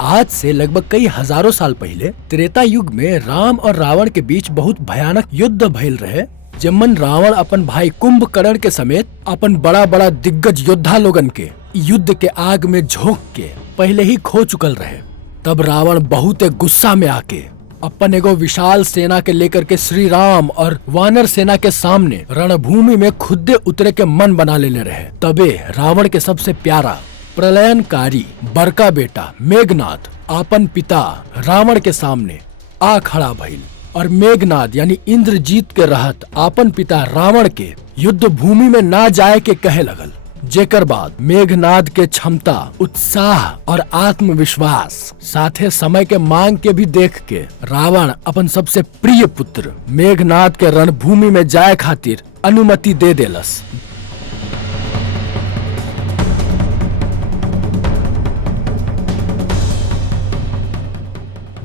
आज से लगभग कई हजारों साल पहले त्रेता युग में राम और रावण के बीच बहुत भयानक युद्ध भइल रहे। जमन रावण अपन भाई कुंभकर्ण के समेत अपन बड़ा बड़ा दिग्गज योद्धा लोगन के युद्ध के आग में झोंक के पहले ही खो चुकल रहे। तब रावण बहुत गुस्सा में आके अपन एगो विशाल सेना के लेकर के श्री राम और वानर सेना के सामने रणभूमि में खुदे उतरे के मन बना लेने रहे। तबे रावण के सबसे प्यारा प्रलयनकारी बड़का बेटा मेघनाद आपन पिता रावण के सामने आ खड़ा भइल और मेघनाद यानी इंद्रजीत के रहत आपन पिता रावण के युद्ध भूमि में ना जाए के कहे लगल। जेकर बाद मेघनाद के क्षमता, उत्साह और आत्मविश्वास साथे समय के मांग के भी देख के रावण अपन सबसे प्रिय पुत्र मेघनाद के रणभूमि में जाए खातिर अनुमति दे देलस।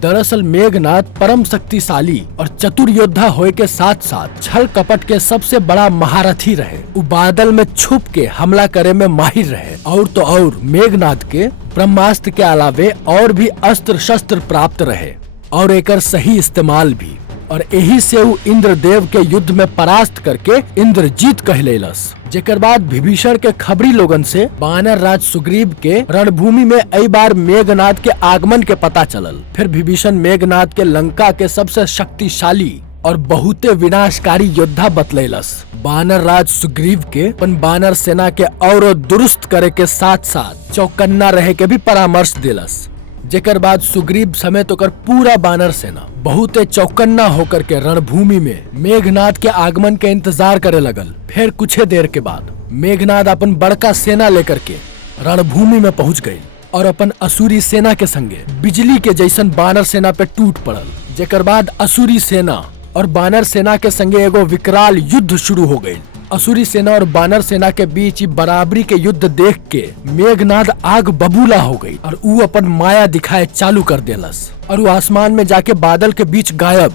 दरअसल मेघनाद परम शक्तिशाली और चतुर योद्धा होए के साथ साथ छल कपट के सबसे बड़ा महारथी रहे। वो बादल में छुप के हमला करे में माहिर रहे। और तो और मेघनाद के ब्रह्मास्त्र के अलावे और भी अस्त्र शस्त्र प्राप्त रहे और एकर सही इस्तेमाल भी। और यही से वो इंद्रदेव के युद्ध में परास्त करके इंद्रजीत कहलेलस। जेकर बाद विभीषण के खबरी लोगन से वानर राज सुग्रीव के रणभूमि में कई बार मेघनाद के आगमन के पता चलल। फिर विभीषण मेघनाद के लंका के सबसे शक्तिशाली और बहुते विनाशकारी योद्धा बतलेलस। वानर राज सुग्रीव के अपन वानर सेना के और दुरुस्त करे के साथ साथ चौकन्ना रहे के भी परामर्श देलस। जेकर बाद सुग्रीव समेत होकर पूरा वानर सेना बहुते चौकन्ना होकर के रणभूमि में मेघनाद के आगमन के इंतजार करे लगल। फिर कुछ देर के बाद मेघनाद अपन बड़का सेना लेकर के रणभूमि में पहुंच गए और अपन असुरी सेना के संगे बिजली के जैसन वानर सेना पे टूट पड़ल। जेकर बाद असुरी सेना और वानर सेना के संगे एगो विकराल युद्ध शुरू हो गई। असुरी सेना और वानर सेना के बीच बराबरी के युद्ध देख के मेघनाद आग बबूला हो गई और वो अपन माया दिखाए चालू कर देलस और वो आसमान में जाके बादल के बीच गायब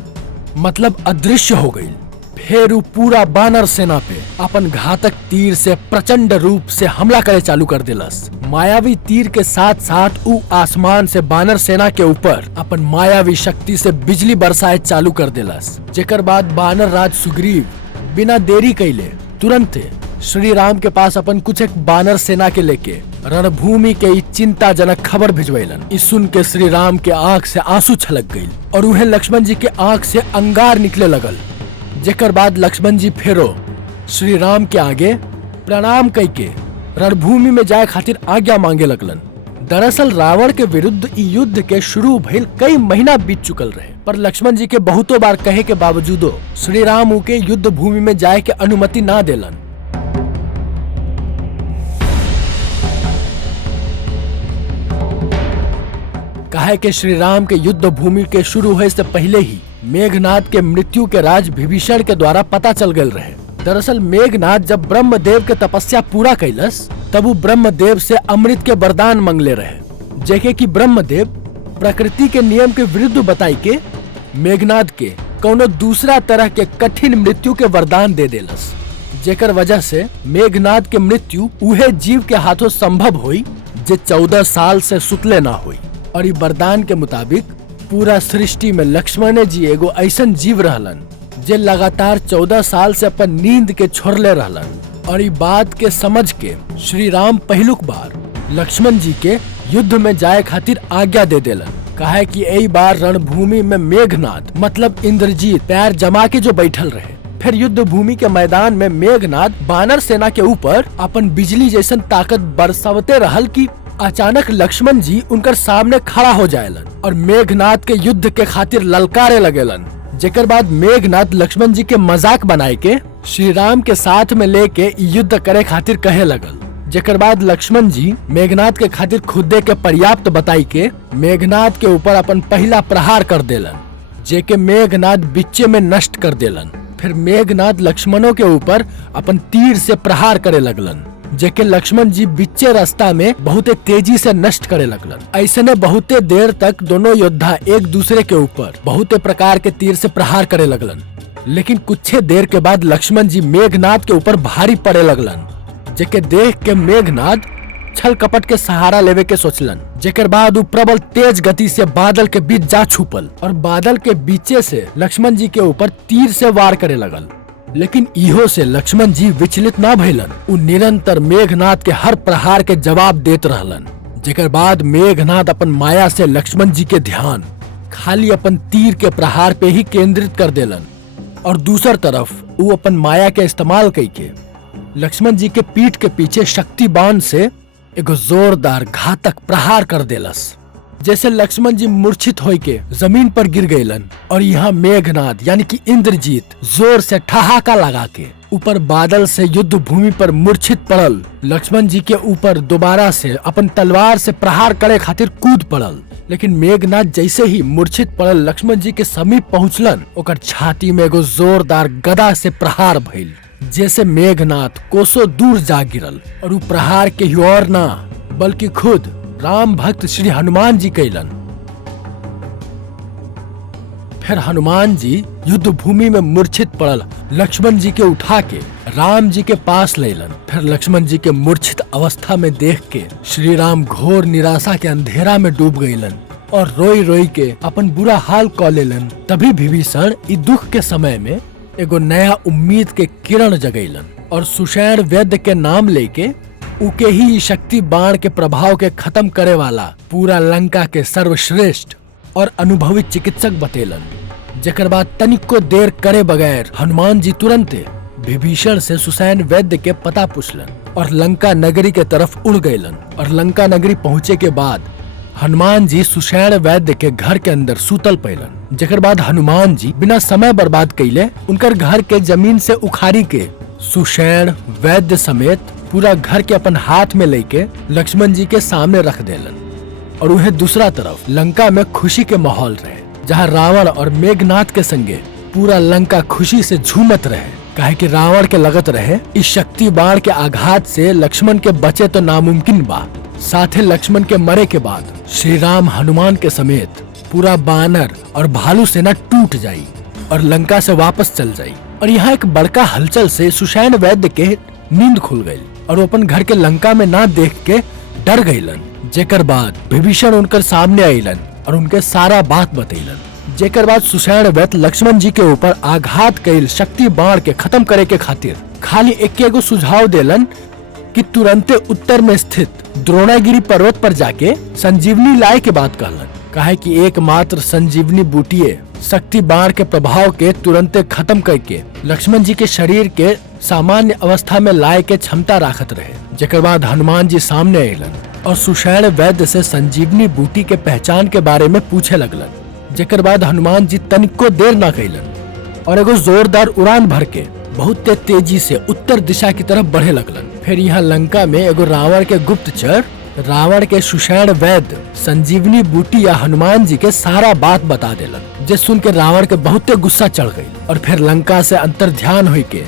मतलब अदृश्य हो गई। फिर वो पूरा वानर सेना पे अपन घातक तीर से प्रचंड रूप से हमला करे चालू कर देलस। मायावी तीर के साथ साथ वो आसमान से वानर सेना के ऊपर अपन मायावी शक्ति से बिजली बरसाए चालू कर देलस। जेकर बाद वानर राज सुग्रीव बिना देरी कैले तुरंत श्री राम के पास अपन कुछ एक वानर सेना के लेके रणभूमि के चिंताजनक खबर भिजवैलन। इस सुन के श्री राम के आंख से आंसू छलक गई और उन्हें लक्ष्मण जी के आंख से अंगार निकले लगल। जेकर बाद लक्ष्मण जी फेरो श्री राम के आगे प्रणाम करके रणभूमि में जाए खातिर आज्ञा मांगे लगलन। दरअसल रावण के विरुद्ध युद्ध के शुरू भइल कई महीना बीत चुकल रहे, पर लक्ष्मण जी के बहुतों बार कहे के बावजूदो श्री राम के युद्ध भूमि में जाए के अनुमति ना देलन। कहे के श्री राम के युद्ध भूमि के शुरू होने से पहले ही मेघनाद के मृत्यु के राज विभीषण के द्वारा पता चल गए रहे। दरअसल मेघनाद जब ब्रह्मदेव के तपस्या पूरा कैलस तब वो ब्रह्मदेव से अमृत के वरदान मांगले रहे। जेके कि ब्रह्मदेव प्रकृति के नियम के विरुद्ध बताई के मेघनाद के कोनो दूसरा तरह के कठिन मृत्यु के वरदान दे देलस। जेकर वजह से मेघनाद के मृत्यु उहे जीव के हाथों संभव हुई जे 14 साल से सुतले ना हुई। और ये वरदान के मुताबिक पूरा सृष्टि में लक्ष्मण जी एगो ऐसन जीव रहलन जे लगातार 14 साल से अपन नींद के छोड़ले रहलन। और ये बात के समझ के श्री राम पहलुक बार लक्ष्मण जी के युद्ध में जाए खातिर आज्ञा दे देलन। कहे कि यही बार रणभूमि में मेघनाद मतलब इंद्रजीत पैर जमा के जो बैठल रहे। फिर युद्ध भूमि के मैदान में मेघनाद वानर सेना के ऊपर अपन बिजली जैसन ताकत बरसावते रहल कि अचानक लक्ष्मण जी उनकर सामने खड़ा हो जाएलन और मेघनाद के युद्ध के खातिर ललकारे लगेलन। जेकर बाद मेघनाद लक्ष्मण जी के मजाक बनाए के श्री राम के साथ में लेके युद्ध करे खातिर कहे लगल। जेकर बाद लक्ष्मण जी मेघनाद के खातिर खुदे के पर्याप्त बताई के मेघनाद के ऊपर अपन पहला प्रहार कर देलन, जेके मेघनाद बिच्चे में नष्ट कर देलन। फिर मेघनाद लक्ष्मणों के ऊपर अपन तीर से प्रहार करे लगलन, जेके लक्ष्मण जी बिच्चे रास्ता में बहुत तेजी से नष्ट करे लगलन। ऐसे ने बहुते देर तक दोनों योद्धा एक दूसरे के ऊपर बहुते प्रकार के तीर से प्रहार करे लगलन। लेकिन कुछ देर के बाद लक्ष्मण जी मेघनाद के ऊपर भारी पड़े लगलन, जेके देख के मेघनाद छल कपट के सहारा लेवे के सोचलन। जेकर बाद उ प्रबल तेज गति से बादल के बीच जा छुपल और बादल के बीचे से लक्ष्मण जी के ऊपर तीर से वार करे लगल। लेकिन इहो से लक्ष्मण जी विचलित ना भइलन। उ निरंतर मेघनाथ के हर प्रहार के जवाब देत रहलन। जेकर बाद मेघनाथ अपन माया से लक्ष्मण जी के ध्यान खाली अपन तीर के प्रहार पे ही केंद्रित कर देलन और दूसर तरफ वो अपन माया के इस्तेमाल करके लक्ष्मण जी के पीठ के पीछे शक्ति बाण से एगो जोरदार घातक प्रहार कर देलस। जैसे लक्ष्मण जी मूर्छित होई के जमीन पर गिर गईलन और यहाँ मेघनाथ यानी कि इंद्रजीत जोर से ठहाका लगा के ऊपर बादल से युद्ध भूमि पर मूर्छित पड़ल लक्ष्मण जी के ऊपर दोबारा से अपन तलवार से प्रहार करे खातिर कूद पड़ल। लेकिन मेघनाथ जैसे ही मूर्छित पड़ल लक्ष्मण जी के समीप पहुंचलन ओकर छाती में एगो जोरदार गदा से प्रहार भइल। जैसे मेघनाथ कोसों दूर जा गिरल और उ प्रहार के और ना बल्कि खुद राम भक्त श्री हनुमान जी कैलन। फिर हनुमान जी युद्ध भूमि में मूर्छित पड़ल लक्ष्मण जी के उठा के राम जी के पास लेलन। फिर लक्ष्मण जी के मूर्छित अवस्था में देख के श्री राम घोर निराशा के अंधेरा में डूब गईलन और रोई रोई के अपन बुरा हाल क लेलन। तभी विभीषण इस दुख के समय में एगो नया उम्मीद के किरण जगैलन और सुषेण वैद्य के नाम लेके उके ही शक्ति बाण के प्रभाव के खत्म करे वाला पूरा लंका के सर्वश्रेष्ठ और अनुभवी चिकित्सक बतेलन। जेकर बाद तनिको देर करे बगैर हनुमान जी तुरंत विभीषण से सुषेण वैद्य के पता पूछलन और लंका नगरी के तरफ उड़ गईलन। और लंका नगरी पहुँचे के बाद हनुमान जी सुषेण वैद्य के घर के अंदर सूतल पैलन। जेकर बाद हनुमान जी बिना समय बर्बाद कैले उनकर घर के जमीन से उखाड़ी के सुषेण वैद्य समेत पूरा घर के अपन हाथ में लेके लक्ष्मण जी के सामने रख देलन। और वह दूसरा तरफ लंका में खुशी के माहौल रहे जहाँ रावण और मेघनाथ के संगे पूरा लंका खुशी से झूमत रहे। काहे कि रावण के लगत रहे इस शक्ति बाण के आघात से लक्ष्मण के बचे तो नामुमकिन बा। साथे लक्ष्मण के मरे के बाद श्री राम हनुमान के समेत पूरा बानर और भालू सेना टूट जाई और लंका से वापस चल जाई। और यहाँ एक बड़का हलचल से सुषेण वैद्य के नींद खुल गई और वो अपन घर के लंका में ना देख के डर गईलन। जेकर बाद विभीषण उनकर सामने आईलन और उनके सारा बात बतैलन। जेकर बाद सुषेण वैद्य लक्ष्मण जी के ऊपर आघात कैल शक्ति बाण के खत्म करे के खातिर खाली एकेगो सुझाव देलन कि तुरंते उत्तर में स्थित द्रोणागिरी पर्वत पर जाके संजीवनी लाए के बात कहलन। काहे कि एकमात्र संजीवनी बूटिए शक्ति बाण के प्रभाव के तुरंते खत्म करके लक्ष्मण जी के शरीर के सामान्य अवस्था में लाए के क्षमता राखत रहे। जेकर बाद हनुमान जी सामने अलन और सुषेण वैद्य से संजीवनी बूटी के पहचान के बारे में पूछे लगलन। जेकर बाद हनुमान जी तनिको देर न कैलन और एगो जोरदार उड़ान भर के बहुत तेजी से उत्तर दिशा की तरफ बढ़े लगलन। फिर यहाँ लंका में एगो रावण के गुप्तचर रावण के सुषेण वैद्य संजीवनी बूटी या हनुमान जी के सारा बात बता देलन। जे सुन के रावण के बहुते गुस्सा चढ़ गई और फिर लंका से अंतर्ध्यान हुई के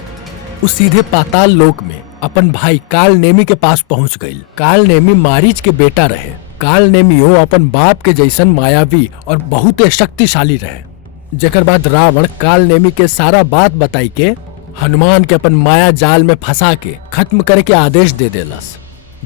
उस सीधे पाताल लोक में अपन भाई काल नेमी के पास पहुंच गई। काल नेमी मारीच के बेटा रहे। काल नेमी हो अपन बाप के जैसन मायावी और बहुते शक्तिशाली रहे। जेकर बाद रावण काल नेमी के सारा बात बताई के हनुमान के अपन माया जाल में फंसा के खत्म करे के आदेश दे देलस।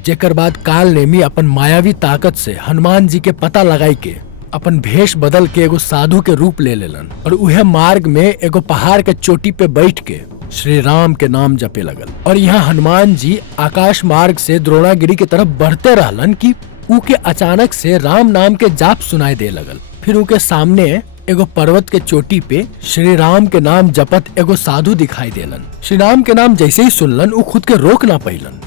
जेकर बाद काल नेमी अपन मायावी ताकत से हनुमान जी के पता लगाई के अपन भेष बदल के एगो साधु के रूप ले लेलन और उहे मार्ग में एगो पहाड़ के चोटी पे बैठ के श्री राम के नाम जपे लगल। और यहाँ हनुमान जी आकाश मार्ग से द्रोणागिरी की तरफ बढ़ते रहलन कि उके अचानक से राम नाम के जाप सुनाई दे लगल। फिर उके सामने एगो पर्वत के चोटी पे श्री राम के नाम जपत एगो साधु दिखाई देलन। श्री राम के नाम जैसे ही सुनलन उ खुद के रोक ना पैलन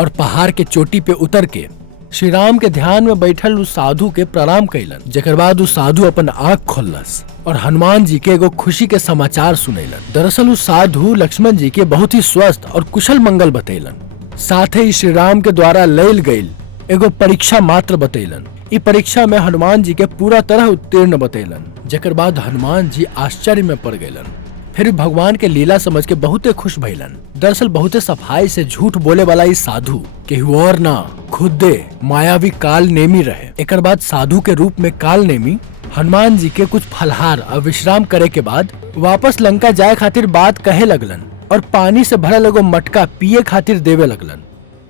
और पहाड़ के चोटी पे उतर के श्री राम के ध्यान में बैठल उस साधु के प्रणाम कैलन। जेकर बाद उस साधु अपन आँख खोलस और हनुमान जी के एगो खुशी के समाचार सुनैलन। दरअसल उस साधु लक्ष्मण जी के बहुत ही स्वस्थ और कुशल मंगल बतैलन। साथ ही श्री राम के द्वारा लेल गईल एगो परीक्षा मात्र बतैलन। ई परीक्षा में हनुमान जी के पूरा तरह उत्तीर्ण बतैलन। जेकर बाद हनुमान जी आश्चर्य में पड़ गईलन। फिर भगवान के लीला समझ के बहुते खुश भइलन। दरअसल बहुते सफाई से झूठ बोले वाला इस साधु केहू और ना खुदे मायावी काल नेमी रहे। एकर बाद साधु के रूप में काल नेमी हनुमान जी के कुछ फलहार और विश्राम करे के बाद वापस लंका जाए खातिर बात कहे लगलन और पानी से भरल एगो मटका पिए खातिर देवे लगलन।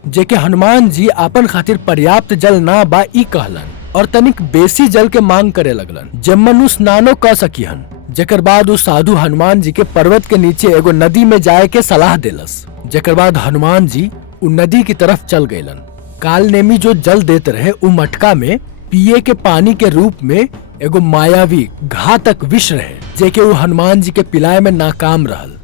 जेके हनुमान जी अपन खातिर पर्याप्त जल ना बा ई कहलन और तनिक बेसी जल के मांग करे लगलन जब उ स्नानो कर सकिहन। जेकर बाद उस साधु हनुमान जी के पर्वत के नीचे एगो नदी में जाए के सलाह देलस। जेकर बाद हनुमान जी उ नदी की तरफ चल गयलन। कालनेमी जो जल देते रहे उ मटका में पिए के पानी के रूप में एगो मायावी घातक विष रहे जेके उ हनुमान जी के पिलाए में नाकाम रहल।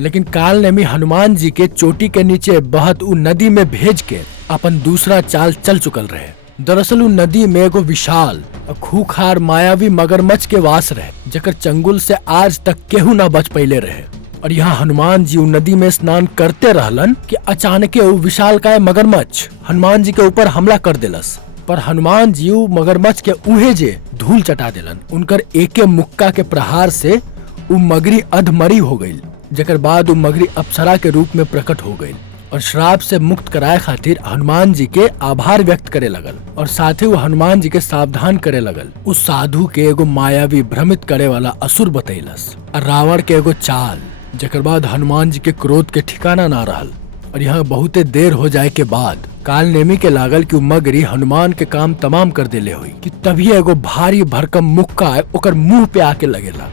लेकिन कालनेमी हनुमान जी के चोटी के नीचे बहत उ नदी में भेज के अपन दूसरा चाल चल चुकल रहे। दरअसल उ नदी में एगो विशाल खूंखार मायावी मगरमच्छ के वास रहे जेकर चंगुल से आज तक केहू न बच पहिले रहे। और यहाँ हनुमान जी उ नदी में स्नान करते रहलन कि अचानक उ विशालकाय मगरमच्छ हनुमान जी के ऊपर हमला कर देलस। पर हनुमान जी उ मगरमच्छ के उहे जे धूल चटा देलन। उनकर एके मुक्का के प्रहार से उ मगरी अधमरी हो गई। जेकर बाद उ मगरी अप्सरा के रूप में प्रकट हो गई और श्राप से मुक्त कराए खातिर हनुमान जी के आभार व्यक्त करे लगल और साथ ही वो हनुमान जी के सावधान करे लगल। उस साधु के एगो मायावी भ्रमित करे वाला असुर बतैलस और रावण के एगो चाल। जेकर बाद हनुमान जी के क्रोध के ठिकाना ना रहल और यहाँ बहुते देर हो जाए के बाद कालनेमी के लागल कि मगरी हनुमान के काम तमाम कर देले हुई कि तभी एगो भारी भरकम मुक्का ओकर मुंह पे आके लगेला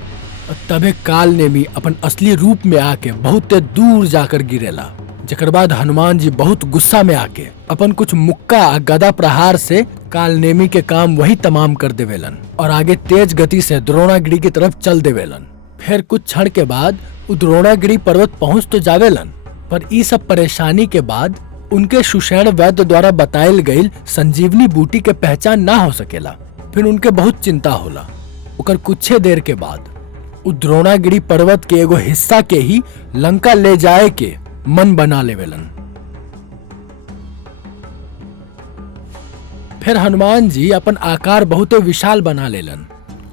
और तबे कालनेमी अपन असली रूप में आके बहुते दूर जाकर गिरेला। जेकर बाद हनुमान जी बहुत गुस्सा में आके अपन कुछ मुक्का गदा प्रहार से कालनेमी के काम वही तमाम कर देवेलन और आगे तेज गति से द्रोणागिरी की तरफ चल देवेलन। फिर कुछ क्षण के बाद द्रोणागिरी पर्वत पहुंच तो जावेलन पर ई सब परेशानी के बाद उनके सुषेण वैद्य द्वारा बतायल गई संजीवनी बूटी के पहचान ना हो सकेला। फिर उनके बहुत चिंता होला। ओकर कुछ देर के बाद द्रोणागिरी पर्वत के एगो हिस्सा के ही लंका ले जाए के मन बना लेवेलन। फिर हनुमान जी अपन आकार बहुत विशाल बना लेलन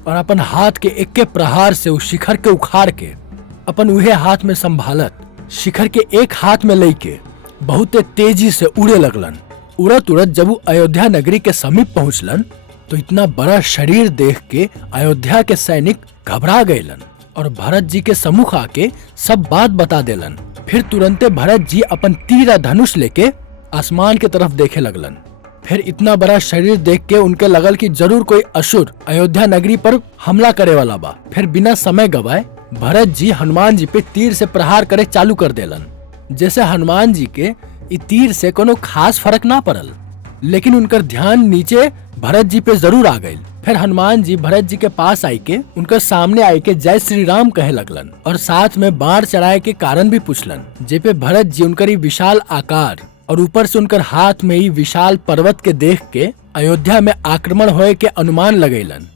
और अपन हाथ के एक प्रहार से उस शिखर के उखाड़ के अपन उहे हाथ में संभालत शिखर के एक हाथ में लेके बहुत तेजी से उड़े लगलन। उड़त उड़त जब वो अयोध्या नगरी के समीप पहुंचलन तो इतना बड़ा शरीर देख के अयोध्या के सैनिक घबरा गयलन और भरत जी के सम्मुख आके सब बात बता देलन। फिर तुरंते भरत जी अपन तीर धनुष लेके आसमान के तरफ देखे लगलन। फिर इतना बड़ा शरीर देख के उनके लगल कि जरूर कोई असुर अयोध्या नगरी पर हमला करे वाला बा। फिर बिना समय गवाए भरत जी हनुमान जी पे तीर से प्रहार करे चालू कर देलन। जैसे हनुमान जी के इ तीर से कोनो खास फर्क ना पड़ल लेकिन उनकर ध्यान नीचे भरत जी पे जरूर आ गई। फिर हनुमान जी भरत जी के पास आई के उनकर सामने आई के जय श्री राम कहे लगलन और साथ में बाण चढ़ाए के कारण भी पूछलन। जे पे भरत जी उनकर विशाल आकार और ऊपर से उनकर हाथ में ही विशाल पर्वत के देख के अयोध्या में आक्रमण होए के अनुमान लगेलन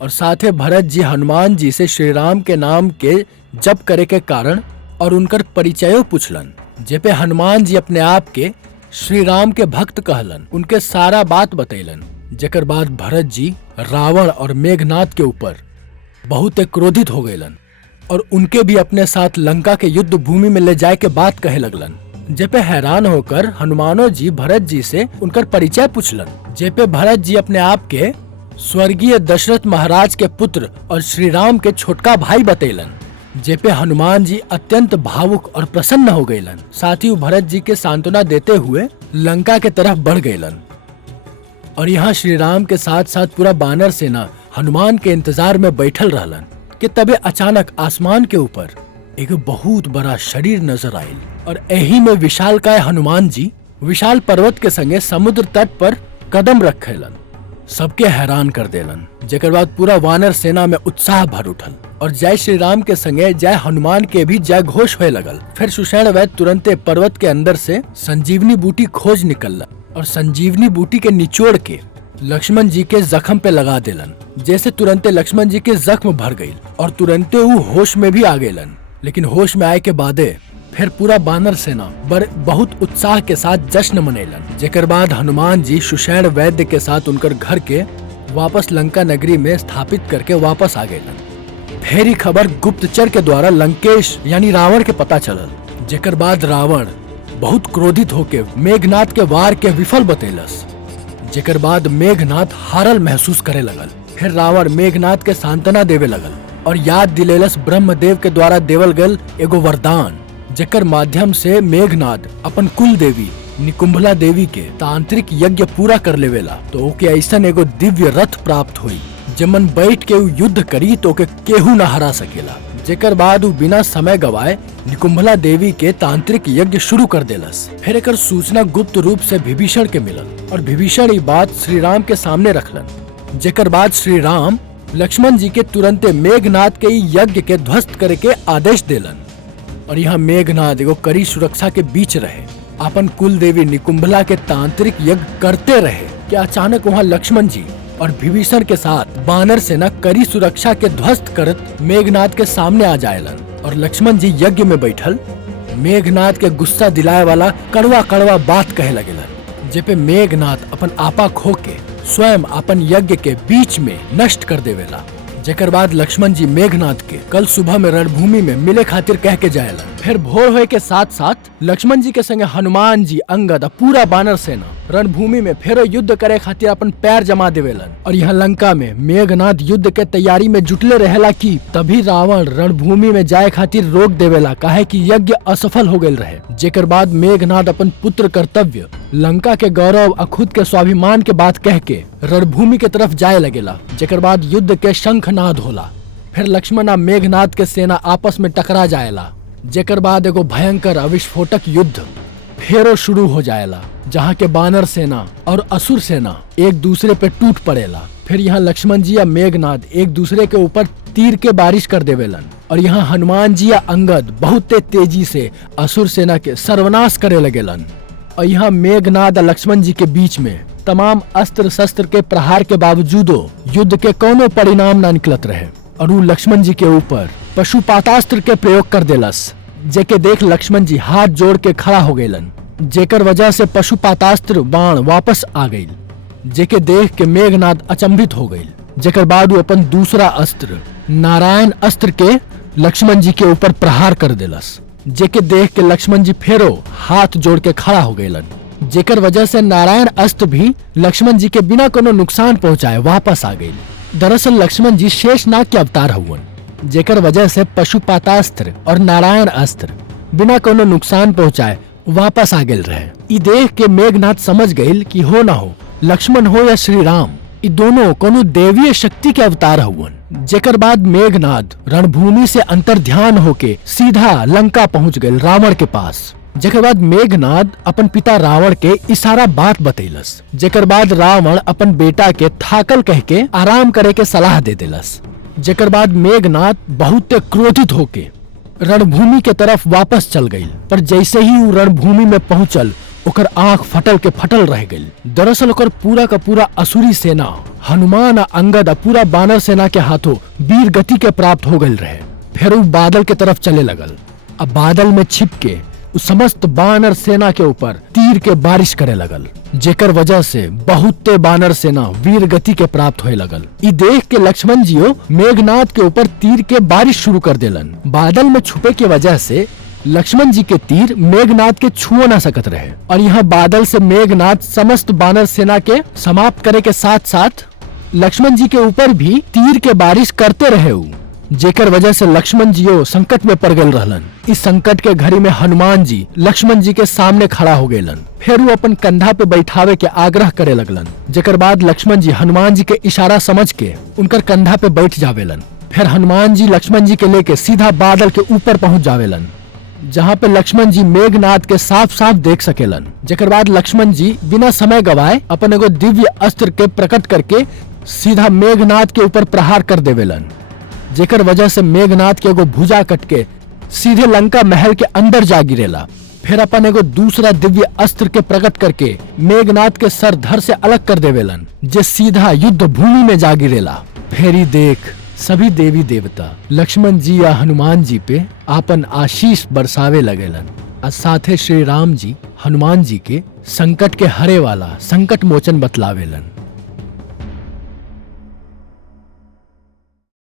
और साथे भरत जी हनुमान जी से श्री राम के नाम के जप करे के कारण और उनकर परिचय पूछलन। जे पे हनुमान जी अपने आप के श्री राम के भक्त कहलन, उनके सारा बात बतैलन। जेकर बाद भरत जी रावण और मेघनाथ के ऊपर बहुत क्रोधित हो गयलन और उनके भी अपने साथ लंका के युद्ध भूमि में ले जाए के बात कहे लगलन। जे पे हैरान होकर हनुमानो जी भरत जी से उनकर परिचय पूछलन। जे पे भरत जी अपने आप के स्वर्गीय दशरथ महाराज के पुत्र और श्री राम के छोटका भाई बतैलन। जे पे हनुमान जी अत्यंत भावुक और प्रसन्न हो गयलन। साथ ही भरत जी के सांत्वना देते हुए लंका के तरफ बढ़ गयलन और यहाँ श्री राम के साथ साथ पूरा बानर सेना हनुमान के इंतजार में बैठल रहलन कि तबे अचानक आसमान के ऊपर एक बहुत बड़ा शरीर नजर आयल और यही में विशालकाय हनुमान जी विशाल पर्वत के संगे समुद्र तट पर कदम रखेलन, सबके हैरान कर देलन। जेकर बाद पूरा वानर सेना में उत्साह भर उठल और जय श्री राम के संगे जय हनुमान के भी जय घोष होए लगल। फिर सुषेण वैद्य तुरंते पर्वत के अंदर से संजीवनी बूटी खोज निकलला और संजीवनी बूटी के निचोड़ के लक्ष्मण जी के जख्म पे लगा देलन। जैसे तुरंते लक्ष्मण जी के जख्म भर गई और तुरंते वो होश में भी आ गयलन। लेकिन होश में आए के बादे फिर पूरा बानर सेना बहुत उत्साह के साथ जश्न मनेलन। जेकर बाद हनुमान जी सुषेण वैद्य के साथ उनकर घर के वापस लंका नगरी में स्थापित करके वापस आ गयलन। फिर ही खबर गुप्तचर के द्वारा लंकेश यानी रावण के पता चलल। जेकर बाद रावण बहुत क्रोधित होके मेघनाथ के वार के विफल बतेलस। जेकर बाद मेघनाथ हारल महसूस करे लगल। फिर रावण मेघनाथ के सांत्वना देवे लगल और याद दिलेलस ब्रह्मदेव के द्वारा देवल गल एगो वरदान, जेकर माध्यम से मेघनाथ अपन कुल देवी निकुंभला देवी के तांत्रिक यज्ञ पूरा कर लेवेला तो ओके ऐसन एगो दिव्य रथ प्राप्त हुई जमन बैठ के उ युद्ध करी तो ओके केहू न हरा सकेला। जेकर बाद उ बिना समय गवाए निकुंभला देवी के तांत्रिक यज्ञ शुरू कर देलस। फिर एकर सूचना गुप्त रूप से विभीषण के मिलल और विभीषण ये बात श्री राम के सामने रखलन। जेकर बाद श्री राम लक्ष्मण जी के तुरंते मेघनाद के यज्ञ के ध्वस्त करे के आदेश देलन और यहाँ मेघनाद एगो कड़ी सुरक्षा के बीच रहे। अपन कुल देवी निकुंभला के तांत्रिक यज्ञ करते रहे कि अचानक वहाँ लक्ष्मण जी और विभीषण के साथ बानर सेना कड़ी सुरक्षा के ध्वस्त करत मेघनाद के सामने आ जाएलन और लक्ष्मण जी यज्ञ में बैठल मेघनाद के गुस्सा दिलाए वाला कड़वा कड़वा बात कहे लगेलन, जेपे मेघनाद अपन आपा खो के स्वयं अपन यज्ञ के बीच में नष्ट कर देवेला। जेकर बाद लक्ष्मण जी मेघनाद के कल सुबह में रणभूमि में मिले खातिर कह के जाएला। फिर भोर होए के साथ साथ लक्ष्मण जी के संगे हनुमान जी, अंगद पूरा बानर सेना रणभूमि में फिर युद्ध करे खातिर अपन पैर जमा देवेलन और यहाँ लंका में मेघनाद युद्ध के तैयारी में जुटले रहेला कि तभी रावण रणभूमि में जाए खातिर रोक देवेला, काहे कि यज्ञ असफल हो गए रहे। जेकर बाद मेघनाद अपन पुत्र कर्तव्य, लंका के गौरव और खुद के स्वाभिमान के बात कह के रणभूमि के तरफ जाए लगेला। जेकर बाद युद्ध के शंखनाद होला। फिर लक्ष्मण और मेघनाद के सेना आपस में टकरा जाएला। जेकर बाद एगो भयंकर अविस्फोटक युद्ध फेरो शुरू हो जाएला, जहाँ के बानर सेना और असुर सेना एक दूसरे पे टूट पड़ेला। फिर यहाँ लक्ष्मण जी या मेघनाद एक दूसरे के ऊपर तीर के बारिश कर देवेलन और यहाँ हनुमान जी या अंगद बहुत तेजी से असुर सेना के सर्वनाश करे लगेलन और यहाँ मेघनाद और लक्ष्मण जी के बीच में तमाम अस्त्र शस्त्र के प्रहार के बावजूदो युद्ध के कोनो परिणाम न निकलत रहे और वो लक्ष्मण जी के ऊपर पशुपातास्त्र के प्रयोग कर देलस। जेके देख लक्ष्मण जी हाथ जोड़ के खड़ा हो गएलन, जेकर वजह से पशुपातास्त्र बाण वापस आ गई। जेके देख के मेघनाद अचंभित हो गई। जेकर बाद वो अपन दूसरा अस्त्र नारायण अस्त्र के लक्ष्मण जी के ऊपर प्रहार कर देलस। जेके देख के लक्ष्मण जी फेरो हाथ जोड़ के खड़ा हो गएलन, जेकर वजह से नारायण अस्त्र भी लक्ष्मण जी के बिना कोनो नुकसान पहुंचाए वापस आ गई। दरअसल लक्ष्मण जी शेषनाग के अवतार हुवन, जेकर वजह से पशुपातास्त्र और नारायण अस्त्र बिना कोनो नुकसान पहुंचाए वापस आ गए रहे। ई देख के मेघनाद समझ गए कि हो ना हो लक्ष्मण हो या श्री राम, ई दोनों कोनो देवीय शक्ति के अवतार हुवन। जेकर बाद मेघनाद रणभूमि से अंतर्ध्यान होके सीधा लंका पहुंच गए रावण के पास। जेकर बाद मेघनाद अपन पिता रावण के इशारा बात बतैलस। जेकर बाद रावण अपन बेटा के थाकल कह के आराम करे के सलाह दे देलस। जेकर बाद मेघनाद बहुत क्रोधित होके रणभूमि के तरफ वापस चल गई, पर जैसे ही वो रणभूमि में पहुंचल ओकर आंख फटल के फटल रह गई। दरअसल ओकर पूरा का पूरा असुरी सेना हनुमान अंगद पूरा बानर सेना के हाथों वीर गति के प्राप्त हो गई रहे। फिर वो बादल के तरफ चले लगल। अब बादल में छिप के समस्त बानर सेना के ऊपर तीर के बारिश करे लगल, जेकर वजह से बहुते बानर सेना वीर गति के प्राप्त होए लगल। ई देख के लक्ष्मण जियो मेघनाद के ऊपर तीर के बारिश शुरू कर देलन। बादल में छुपे के वजह से लक्ष्मण जी के तीर मेघनाद के छुओ ना सकत रहे और यहाँ बादल से मेघनाद समस्त बानर सेना के समाप्त करे के साथ साथ लक्ष्मण जी के ऊपर भी तीर के बारिश करते रहे। जेकर वजह से लक्ष्मण जियो संकट में पड़ गए रहलन। इस संकट के घड़ी में हनुमान जी लक्ष्मण जी के सामने खड़ा हो गएलन। फिर वो अपन कंधा पे बैठावे के आग्रह करे लगलन। जेकर बाद लक्ष्मण जी हनुमान जी के इशारा समझ के उनकर कंधा पे बैठ जावेलन। फिर हनुमान जी लक्ष्मण जी के लेके सीधा बादल के ऊपर पहुंच जावेलन, जहाँ पे लक्ष्मण जी मेघनाद के साफ साफ देख सकेलन। जेकर बाद लक्ष्मण जी बिना समय गवाए अपन एगो दिव्य अस्त्र के प्रकट करके सीधा मेघनाद के ऊपर प्रहार कर देवेलन। जेकर वजह से मेघनाद के एगो भुजा कट के सीधे लंका महल के अंदर जा गिरेला। फिर अपन एगो दूसरा दिव्य अस्त्र के प्रकट करके मेघनाद के सर धड़ से अलग कर देवेलन, जे सीधा युद्ध भूमि में जा गिरेला। फेरी देख सभी देवी देवता लक्ष्मण जी या हनुमान जी पे आपन आशीष बरसावे लगेलन और साथे श्री राम जी हनुमान जी के संकट के हरे वाला संकट मोचन बतलावेलन।